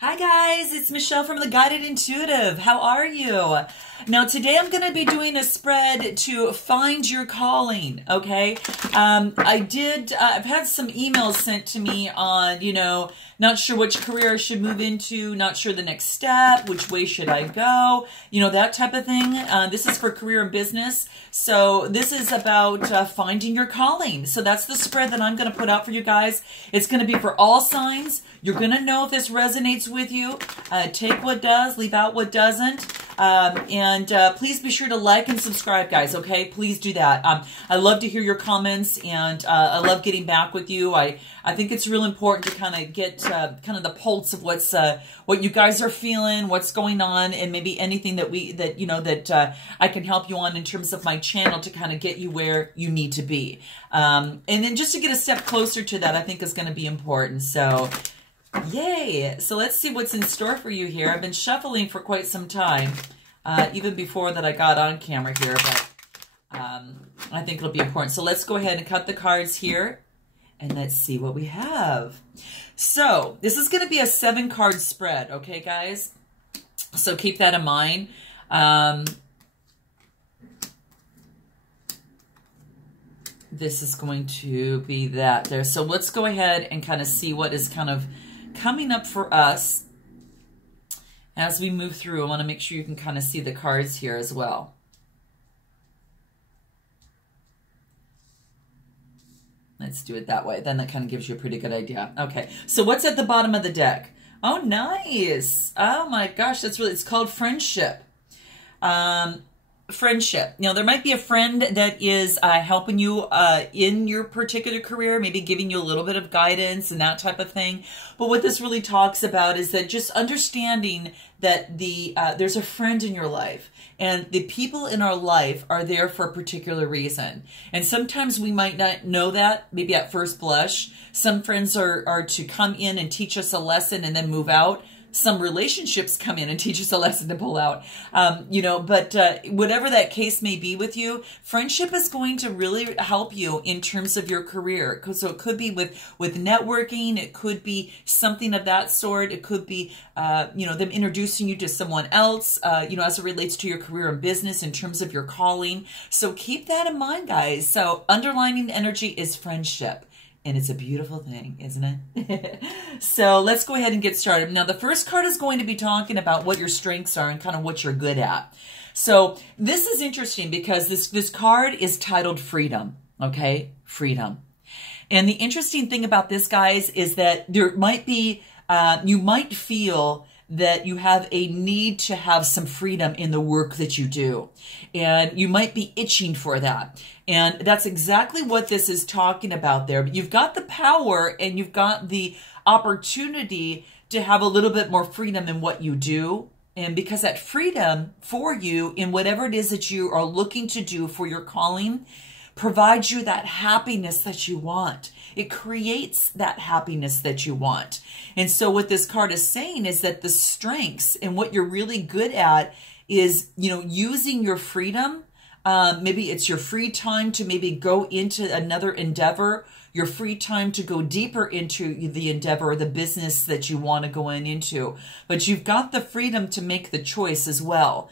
Hi guys, it's Michelle from The Guided Intuitive. How are you? Now today I'm going to be doing a spread to find your calling, okay? I've had some emails sent to me on, not sure which career I should move into, not sure the next step, which way should I go, that type of thing. This is for career and business. So this is about finding your calling. So that's the spread that I'm going to put out for you guys. It's going to be for all signs. You're going to know if this resonates with you. Take what does, leave out what doesn't. And please be sure to like and subscribe, guys, okay? Please do that. I love to hear your comments, and I love getting back with you. I think it's real important to kind of get kind of the pulse of what you guys are feeling, what's going on, and maybe anything that I can help you on in terms of my channel to kind of get you where you need to be. And then just to get a step closer to that, I think is going to be important. So yay. So let's see what's in store for you here. I've been shuffling for quite some time, even before that I got on camera here, but I think it'll be important. So let's go ahead and cut the cards here, and let's see what we have. So this is going to be a 7-card spread, okay, guys? So keep that in mind. This is going to be that there. So let's go ahead and kind of see what is kind of coming up for us as we move through. I want to make sure you can kind of see the cards here as well. Let's do it that way. Then that kind of gives you a pretty good idea. Okay, so what's at the bottom of the deck? Oh, nice. Oh my gosh, it's called friendship. Friendship. There might be a friend that is helping you in your particular career, maybe giving you a little bit of guidance and that type of thing. But what this really talks about is that just understanding that there's a friend in your life, and the people in our life are there for a particular reason. And sometimes we might not know that, maybe at first blush. Some friends are to come in and teach us a lesson and then move out. Some relationships come in and teach us a lesson to pull out, but whatever that case may be with you, friendship is going to really help you in terms of your career. So it could be with networking. It could be something of that sort. It could be, them introducing you to someone else, as it relates to your career and business in terms of your calling. So keep that in mind, guys. So underlining energy is friendship. And it's a beautiful thing, isn't it? So let's go ahead and get started. Now, the first card is going to be talking about what your strengths are and kind of what you're good at. So this is interesting because this card is titled Freedom, okay? Freedom. And the interesting thing about this, guys, is that there might be, you might feel that you have a need to have some freedom in the work that you do. And you might be itching for that. And that's exactly what this is talking about there. But you've got the power and you've got the opportunity to have a little bit more freedom in what you do. And because that freedom for you in whatever it is that you are looking to do for your calling provides you that happiness that you want. It creates that happiness that you want. And so what this card is saying is that the strengths and what you're really good at is, using your freedom. Maybe it's your free time to maybe go into another endeavor, your free time to go deeper into the endeavor or the business that you want to go into. But you've got the freedom to make the choice as well.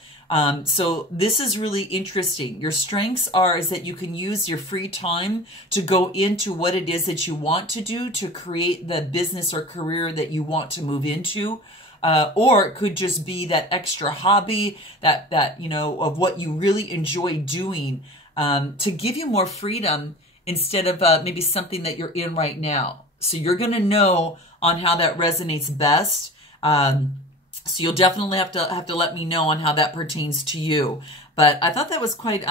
So this is really interesting. Your strengths is that you can use your free time to go into what it is that you want to do to create the business or career that you want to move into. Or it could just be that extra hobby that of what you really enjoy doing, to give you more freedom instead of maybe something that you're in right now. So you're going to know on how that resonates best. So you'll definitely have to let me know on how that pertains to you. But I thought that was quite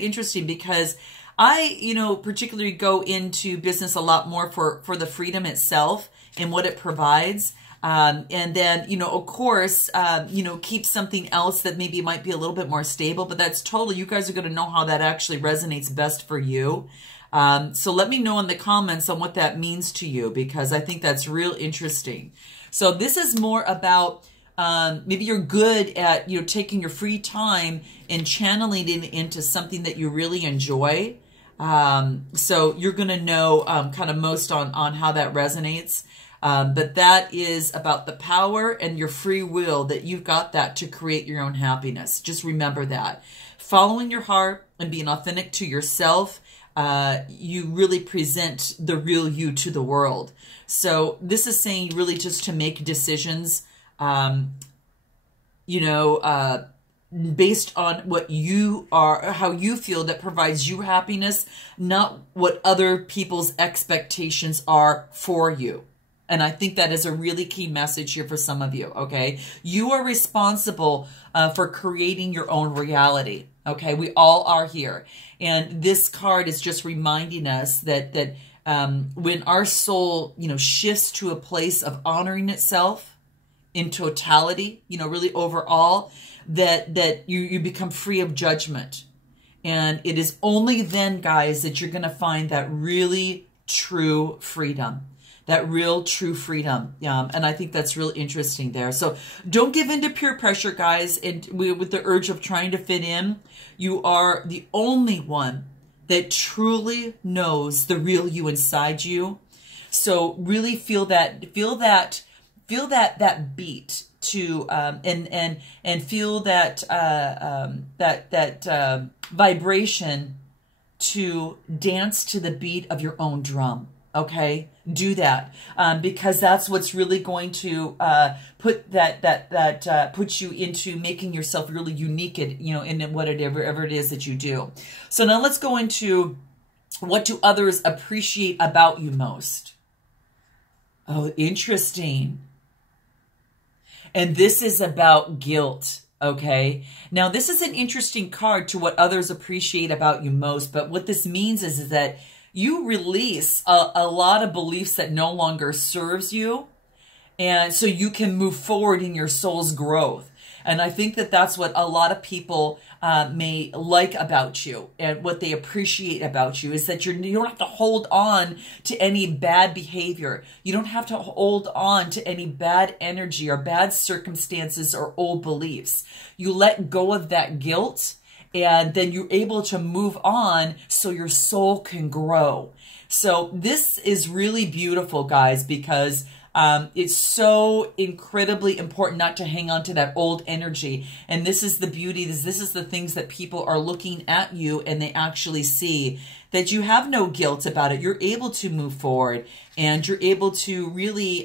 interesting because I, particularly go into business a lot more for the freedom itself and what it provides. And then, of course, keep something else that maybe might be a little bit more stable, but that's totally, you guys are going to know how that actually resonates best for you. So let me know in the comments on what that means to you, because I think that's real interesting. So this is more about, maybe you're good at, taking your free time and channeling it into something that you really enjoy. So you're going to know, kind of most on how that resonates. But that is about the power and your free will, that you've got that to create your own happiness. Just remember that. Following your heart and being authentic to yourself, you really present the real you to the world. So this is saying really just to make decisions, based on what you are, how you feel, that provides you happiness, not what other people's expectations are for you. And I think that is a really key message here for some of you, okay? You are responsible for creating your own reality, okay? We all are here. And this card is just reminding us that when our soul, shifts to a place of honoring itself in totality, really overall, that you become free of judgment. And it is only then, guys, that you're going to find that really true freedom. That real true freedom. And I think that's really interesting there. So don't give in to peer pressure, guys. And with the urge of trying to fit in, you are the only one that truly knows the real you inside you. So really feel that beat to and feel that vibration to dance to the beat of your own drum. Okay, do that because that's what's really going to put you into making yourself really unique, in whatever it is that you do. So now let's go into what do others appreciate about you most. Oh, interesting. And this is about guilt. Okay, now this is an interesting card to what others appreciate about you most. But what this means is that you release a lot of beliefs that no longer serves you. And so you can move forward in your soul's growth. And I think that that's what a lot of people may like about you, and what they appreciate about you is that you don't have to hold on to any bad behavior. You don't have to hold on to any bad energy or bad circumstances or old beliefs. You let go of that guilt, and then you're able to move on so your soul can grow. So this is really beautiful, guys, because it's so incredibly important not to hang on to that old energy. And this is the beauty. This is the things that people are looking at you and they actually see that you have no guilt about it. You're able to move forward, and you're able to really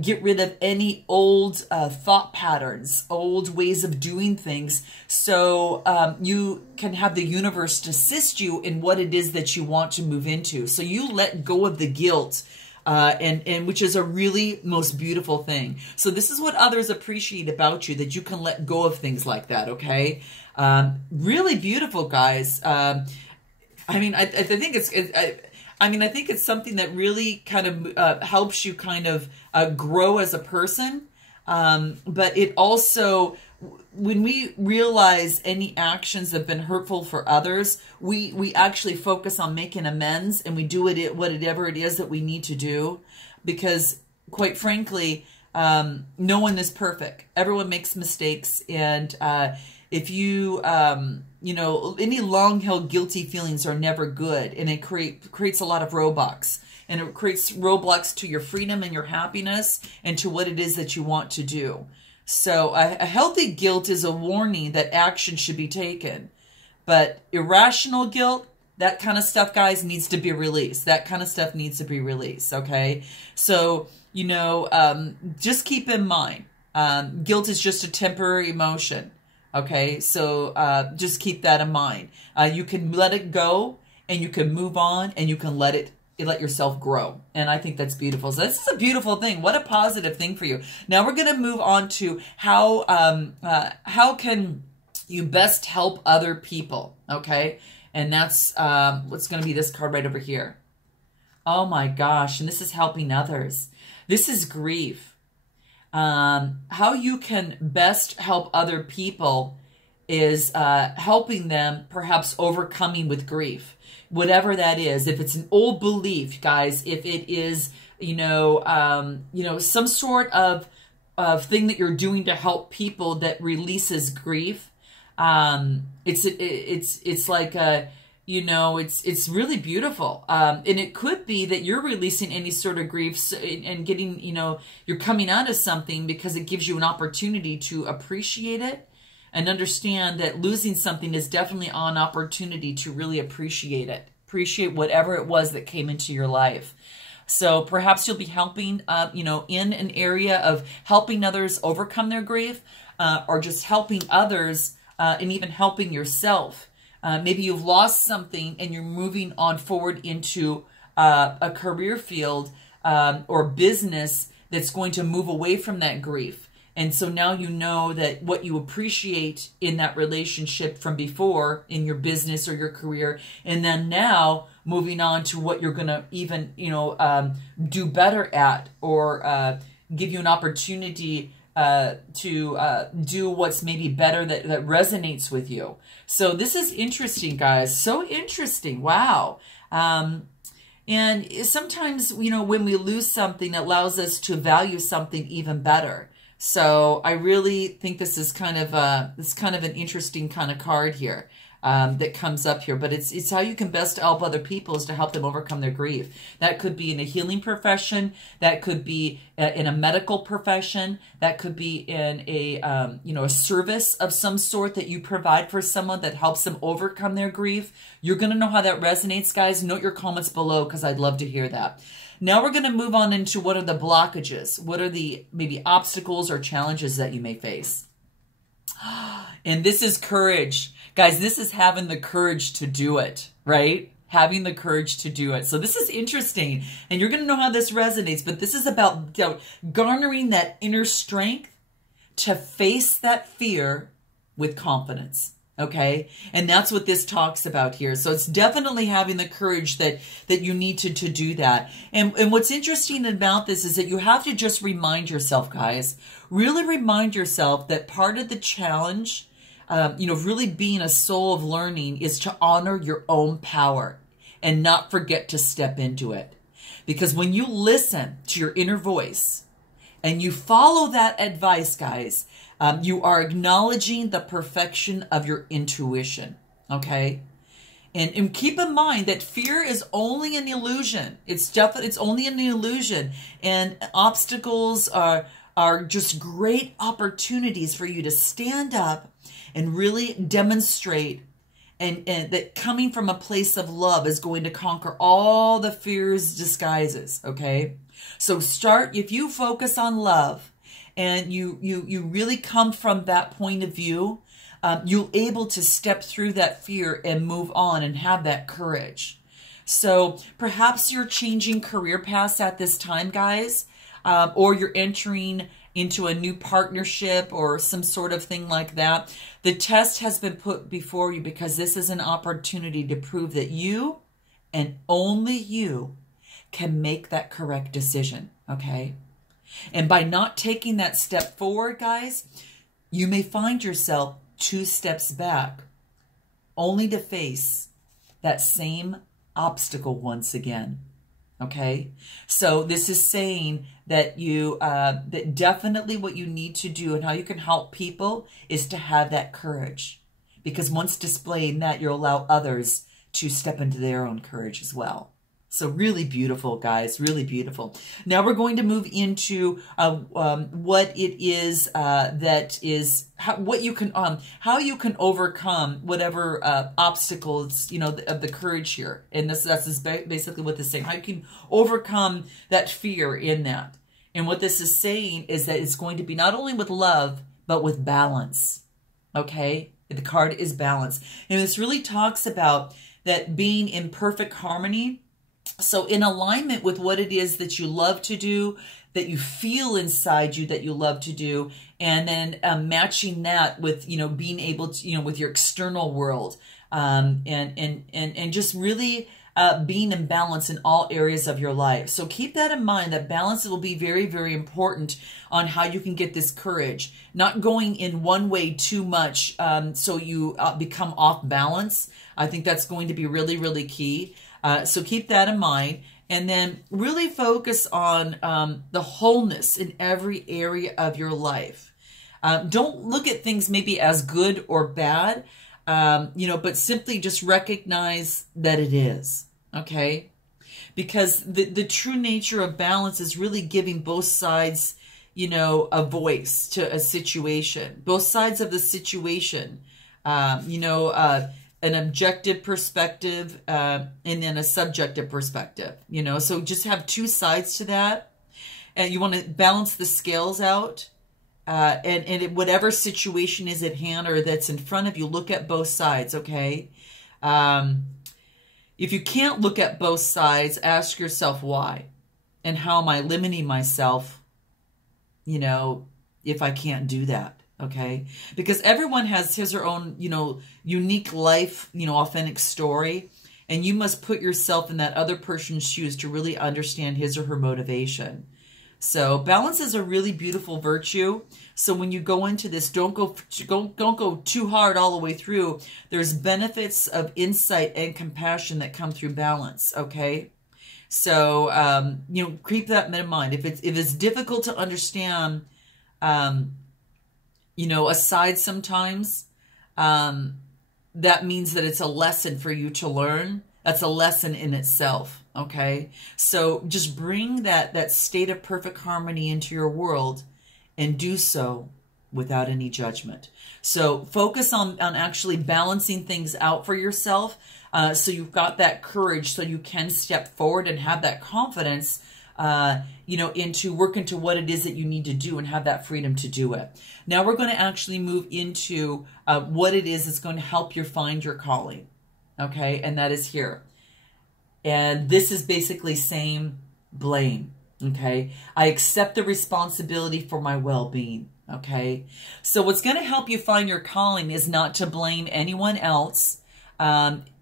get rid of any old thought patterns, old ways of doing things, so you can have the universe to assist you in what it is that you want to move into. So you let go of the guilt, and which is a really most beautiful thing. So this is what others appreciate about you, that you can let go of things like that, okay? Really beautiful, guys. I think it's something that really kind of helps you kind of grow as a person. But it also, when we realize any actions that have been hurtful for others, we actually focus on making amends, and we do whatever it is that we need to do. Because quite frankly, no one is perfect. Everyone makes mistakes. And if you, any long-held guilty feelings are never good, and it creates a lot of roadblocks. And it creates roadblocks to your freedom and your happiness and to what it is that you want to do. So a healthy guilt is a warning that action should be taken. But irrational guilt, that kind of stuff, guys, needs to be released. That kind of stuff needs to be released, okay? So, just keep in mind, guilt is just a temporary emotion, okay? So just keep that in mind. You can let it go, and you can move on, and you can let yourself grow. And I think that's beautiful. So this is a beautiful thing. What a positive thing for you. Now we're going to move on to how can you best help other people, okay? And that's what's going to be this card right over here. Oh my gosh, and this is helping others. This is grief. How you can best help other people is helping them, perhaps overcoming with grief. Whatever that is, if it's an old belief, guys, if it is, some sort of thing that you're doing to help people that releases grief, it's like it's really beautiful. And it could be that you're releasing any sort of griefs and getting, you're coming out of something because it gives you an opportunity to appreciate it and understand that losing something is definitely an opportunity to really appreciate it. Appreciate whatever it was that came into your life. So perhaps you'll be helping, in an area of helping others overcome their grief, or just helping others and even helping yourself. Maybe you've lost something and you're moving on forward into a career field or business that's going to move away from that grief. And so now you know that what you appreciate in that relationship from before in your business or your career, and then now moving on to what you're going to even, do better at, or give you an opportunity to do what's maybe better that resonates with you. So this is interesting, guys. So interesting. Wow. And sometimes, when we lose something, it allows us to value something even better. So I really think this is kind of an interesting kind of card here that comes up here. But it's how you can best help other people is to help them overcome their grief. That could be in a healing profession. That could be in a medical profession. That could be in a service of some sort that you provide for someone that helps them overcome their grief. You're going to know how that resonates, guys. Note your comments below because I'd love to hear that. Now we're going to move on into what are the blockages? What are the maybe obstacles or challenges that you may face? And this is courage. Guys, this is having the courage to do it, right? Having the courage to do it. So this is interesting. And you're going to know how this resonates. But this is about garnering that inner strength to face that fear with confidence. Okay, and that's what this talks about here. So it's definitely having the courage that you need to do that. And what's interesting about this is that you have to just remind yourself, guys, really remind yourself that part of the challenge, really being a soul of learning is to honor your own power and not forget to step into it. Because when you listen to your inner voice and you follow that advice, guys, you are acknowledging the perfection of your intuition, okay? And keep in mind that fear is only an illusion. It's only an illusion. And obstacles are just great opportunities for you to stand up and really demonstrate and that coming from a place of love is going to conquer all the fear's disguises, okay? So if you focus on love, and you really come from that point of view, you're able to step through that fear and move on and have that courage. So perhaps you're changing career paths at this time, guys, or you're entering into a new partnership or some sort of thing like that. The test has been put before you because this is an opportunity to prove that you and only you can make that correct decision, okay? And by not taking that step forward, guys, you may find yourself 2 steps back, only to face that same obstacle once again. Okay? So this is saying that that definitely what you need to do and how you can help people is to have that courage. Because once displaying that, you'll allow others to step into their own courage as well. So really beautiful, guys, really beautiful. Now we're going to move into what it is how you can overcome whatever obstacles, of the courage here. And that's basically what this is saying. How you can overcome that fear in that. And what this is saying is that it's going to be not only with love, but with balance. Okay? The card is balance. And this really talks about that being in perfect harmony. So in alignment with what it is that you love to do, that you feel inside you that you love to do, and then matching that with, being able to, with your external world, and just really being in balance in all areas of your life. So keep that in mind, that balance will be very, very important on how you can get this courage. Not going in one way too much so you become off balance. I think that's going to be really, really key. So keep that in mind, and then really focus on the wholeness in every area of your life. Don't look at things maybe as good or bad. but simply just recognize that it is, okay? Because the true nature of balance is really giving both sides, a voice to a situation, both sides of the situation, an objective perspective, and then a subjective perspective, so just have two sides to that. And you want to balance the scales out. Whatever situation is at hand or that's in front of you, look at both sides, okay? If you can't look at both sides, ask yourself why. And how am I limiting myself, if I can't do that, okay? Because everyone has his or own, unique life, authentic story. And you must put yourself in that other person's shoes to really understand his or her motivation. So balance is a really beautiful virtue. So when you go into this, don't go too hard all the way through. There's benefits of insight and compassion that come through balance, okay? So, keep that in mind. If it's difficult to understand, a side sometimes, that means that it's a lesson for you to learn. That's a lesson in itself. Okay, so just bring that state of perfect harmony into your world and do so without any judgment. So focus on actually balancing things out for yourself, so you've got that courage so you can step forward and have that confidence, into work into what it is that you need to do and have that freedom to do it. Now we're going to actually move into what it is that's going to help you find your calling. Okay, and that is here. And this is basically saying blame, okay? I accept the responsibility for my well-being, okay? So what's going to help you find your calling is not to blame anyone else.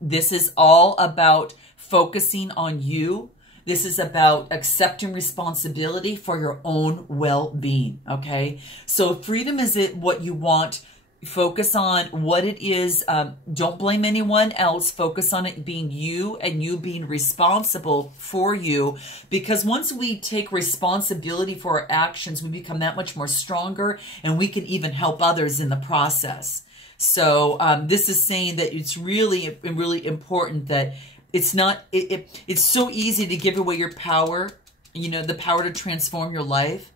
This is all about focusing on you. This is about accepting responsibility for your own well-being, okay? So freedom is what you want. Focus on what it is. Don't blame anyone else. Focus on it being you and you being responsible for you. Because once we take responsibility for our actions, we become that much more stronger and we can even help others in the process. So this is saying that it's really, really important that it's not, it's so easy to give away your power, the power to transform your life.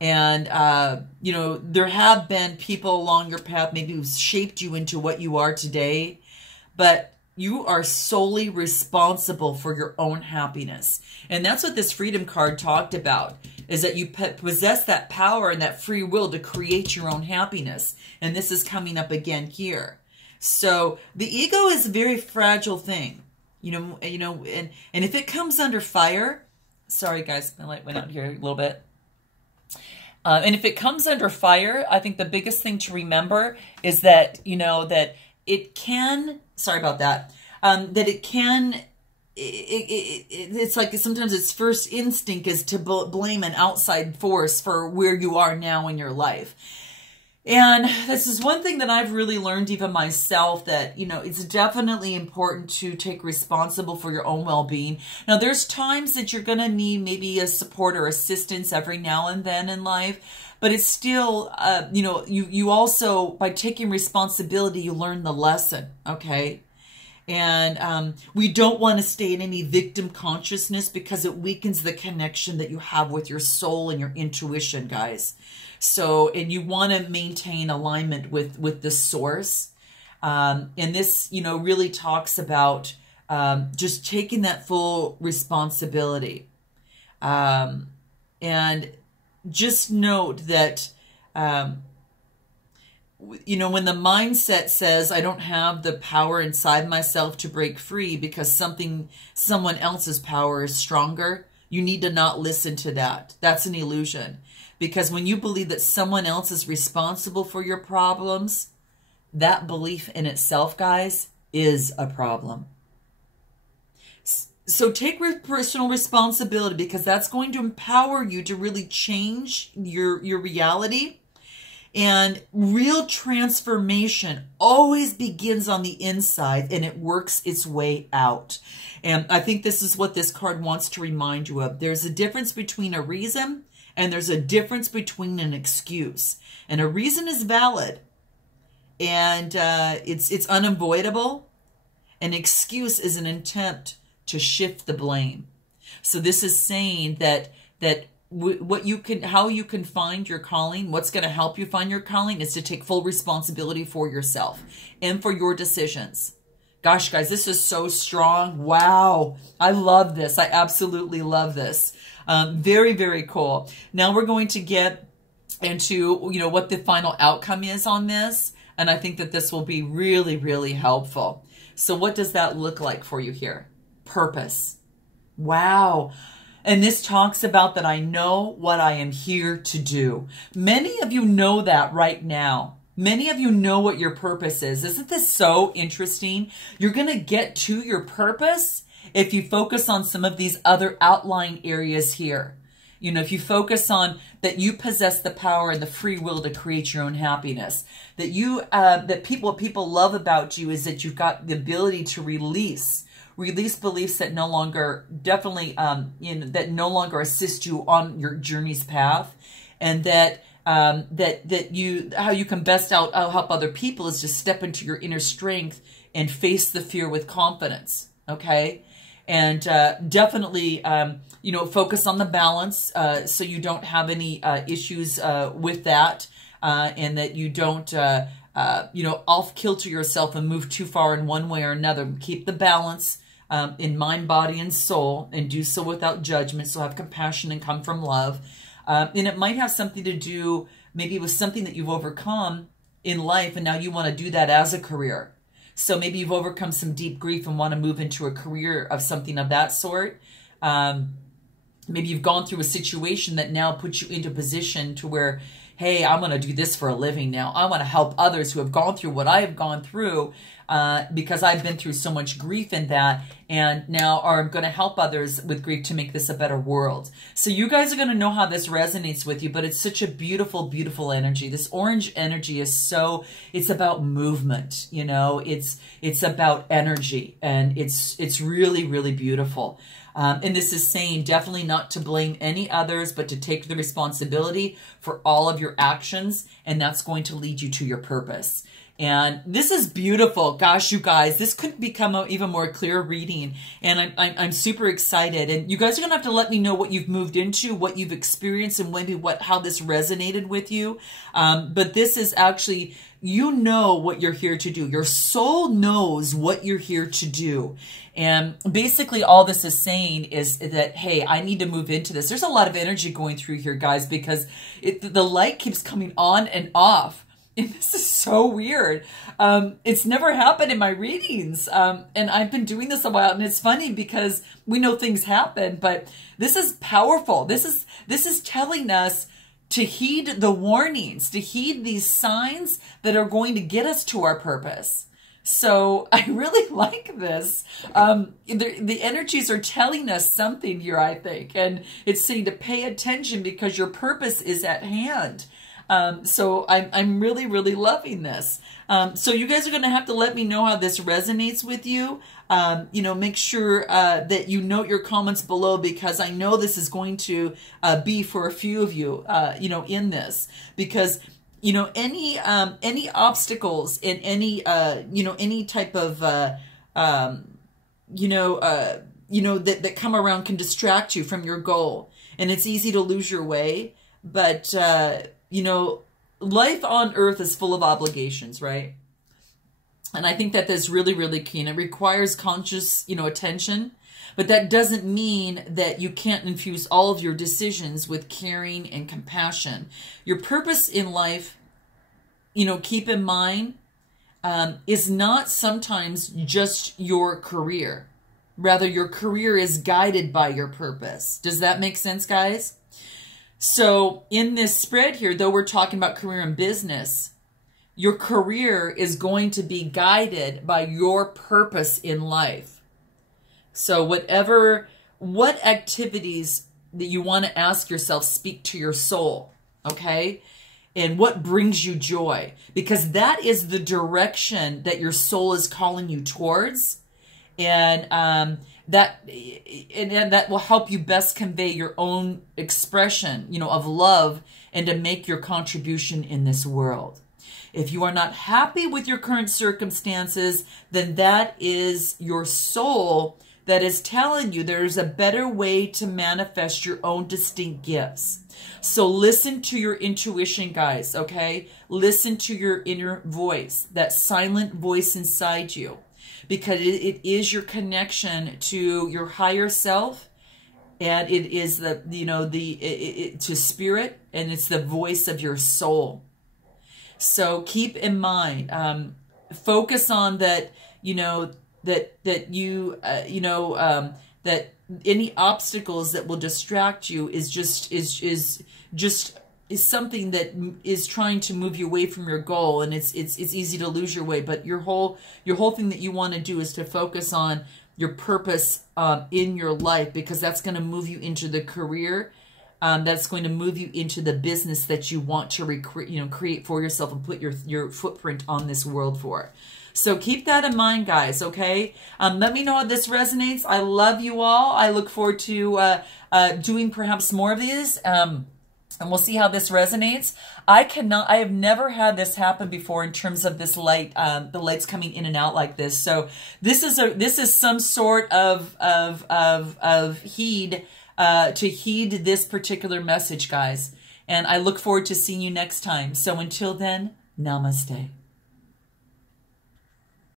And, there have been people along your path maybe who've shaped you into what you are today, but you are solely responsible for your own happiness. And that's what this freedom card talked about, is that you possess that power and that free will to create your own happiness. And this is coming up again here. So the ego is a very fragile thing, and if it comes under fire, sorry guys, my light went out here a little bit. And if it comes under fire, I think the biggest thing to remember is that, that it can, sorry about that, that it can, it's like sometimes its first instinct is to blame an outside force for where you are now in your life. And this is one thing that I've really learned even myself, that, it's definitely important to take responsible for your own well-being. Now, there's times that you're going to need maybe a support or assistance every now and then in life, but it's still, you also, by taking responsibility, you learn the lesson, okay? And we don't want to stay in any victim consciousness because it weakens the connection that you have with your soul and your intuition, guys. So, and you want to maintain alignment with the source. And this, really talks about just taking that full responsibility. And just note that, when the mindset says, I don't have the power inside myself to break free because someone else's power is stronger, you need to not listen to that. That's an illusion. Because when you believe that someone else is responsible for your problems, that belief in itself, guys, is a problem. So take personal responsibility, because that's going to empower you to really change your reality. And real transformation always begins on the inside, and it works its way out. And I think this is what this card wants to remind you of. There's a difference between a reason and there's a difference between an excuse. And a reason is valid, and it's unavoidable. An excuse is an attempt to shift the blame. So this is saying that how you can find your calling, what's going to help you find your calling is to take full responsibility for yourself and for your decisions. Gosh, guys, this is so strong. Wow. I love this. I absolutely love this. Very, very cool. Now we're going to get into, you know, what the final outcome is on this. And I think that this will be really, really helpful. So what does that look like for you here? Purpose. Wow. And this talks about that I know what I am here to do. Many of you know that right now. Many of you know what your purpose is. Isn't this so interesting? You're going to get to your purpose if you focus on some of these other outlying areas here. You know, if you focus on that you possess the power and the free will to create your own happiness, that what people love about you is that you've got the ability to release beliefs that no longer that no longer assist you on your journey's path, and that how you can best help other people is to step into your inner strength and face the fear with confidence. Okay, and definitely you know, focus on the balance so you don't have any issues with that, and that you don't you know, off kilter yourself and move too far in one way or another. Keep the balance in mind, body, and soul, and do so without judgment. So have compassion and come from love. And it might have something to do maybe with something that you've overcome in life, and now you want to do that as a career. So maybe you've overcome some deep grief and want to move into a career of something of that sort. Maybe you've gone through a situation that now puts you into a position to where, hey, I'm going to do this for a living now. I want to help others who have gone through what I have gone through, because I've been through so much grief in that, and now I'm going to help others with grief to make this a better world. So you guys are going to know how this resonates with you, but it's such a beautiful, beautiful energy. This orange energy is it's about movement, you know, it's about energy, and it's really, really beautiful. And this is saying definitely not to blame any others, but to take the responsibility for all of your actions, and that's going to lead you to your purpose. And this is beautiful. Gosh, you guys, this could become an even more clear reading, and I'm super excited. And you guys are going to have to let me know what you've moved into, what you've experienced, and maybe how this resonated with you. But this is actually, you know what you're here to do. Your soul knows what you're here to do. And basically all this is saying is that, hey, I need to move into this. There's a lot of energy going through here, guys, because the light keeps coming on and off. And this is so weird. It's never happened in my readings. And I've been doing this a while, and it's funny because we know things happen, but this is powerful. This is telling us to heed the warnings, to heed these signs that are going to get us to our purpose. So I really like this. The energies are telling us something here, I think. And it's saying to pay attention because your purpose is at hand. So I'm really, really loving this. So you guys are going to have to let me know how this resonates with you. You know, make sure that you note your comments below, because I know this is going to be for a few of you, you know, in this, because you know, any obstacles in any, you know, any type of, you know, that come around can distract you from your goal, and it's easy to lose your way. But, you know, life on earth is full of obligations, right? And I think that that's really, really key, and it requires conscious, you know, attention. But that doesn't mean that you can't infuse all of your decisions with caring and compassion. Your purpose in life, you know, keep in mind, is not sometimes just your career. Rather, your career is guided by your purpose. Does that make sense, guys? So in this spread here, though we're talking about career and business, your career is going to be guided by your purpose in life. So what activities that you want to ask yourself speak to your soul, okay? And what brings you joy? Because that is the direction that your soul is calling you towards. And that will help you best convey your own expression, you know, of love, and to make your contribution in this world. If you are not happy with your current circumstances, then that is your soul that is telling you there's a better way to manifest your own distinct gifts. So listen to your intuition, guys, okay? Listen to your inner voice, that silent voice inside you, because it is your connection to your higher self, and it is the, you know, to spirit, and it's the voice of your soul. So keep in mind, focus on that, you know, that any obstacles that will distract you is something that is trying to move you away from your goal, and it's easy to lose your way. But your whole thing that you want to do is to focus on your purpose in your life, because that's going to move you into the career. That's going to move you into the business that you want to create for yourself and put your footprint on this world for. So keep that in mind, guys, okay? Let me know how this resonates. I love you all. I look forward to doing perhaps more of these, and we'll see how this resonates. I have never had this happen before in terms of this light, the lights coming in and out like this. So this is some sort of heed, to heed this particular message, guys. And I look forward to seeing you next time. So until then, namaste.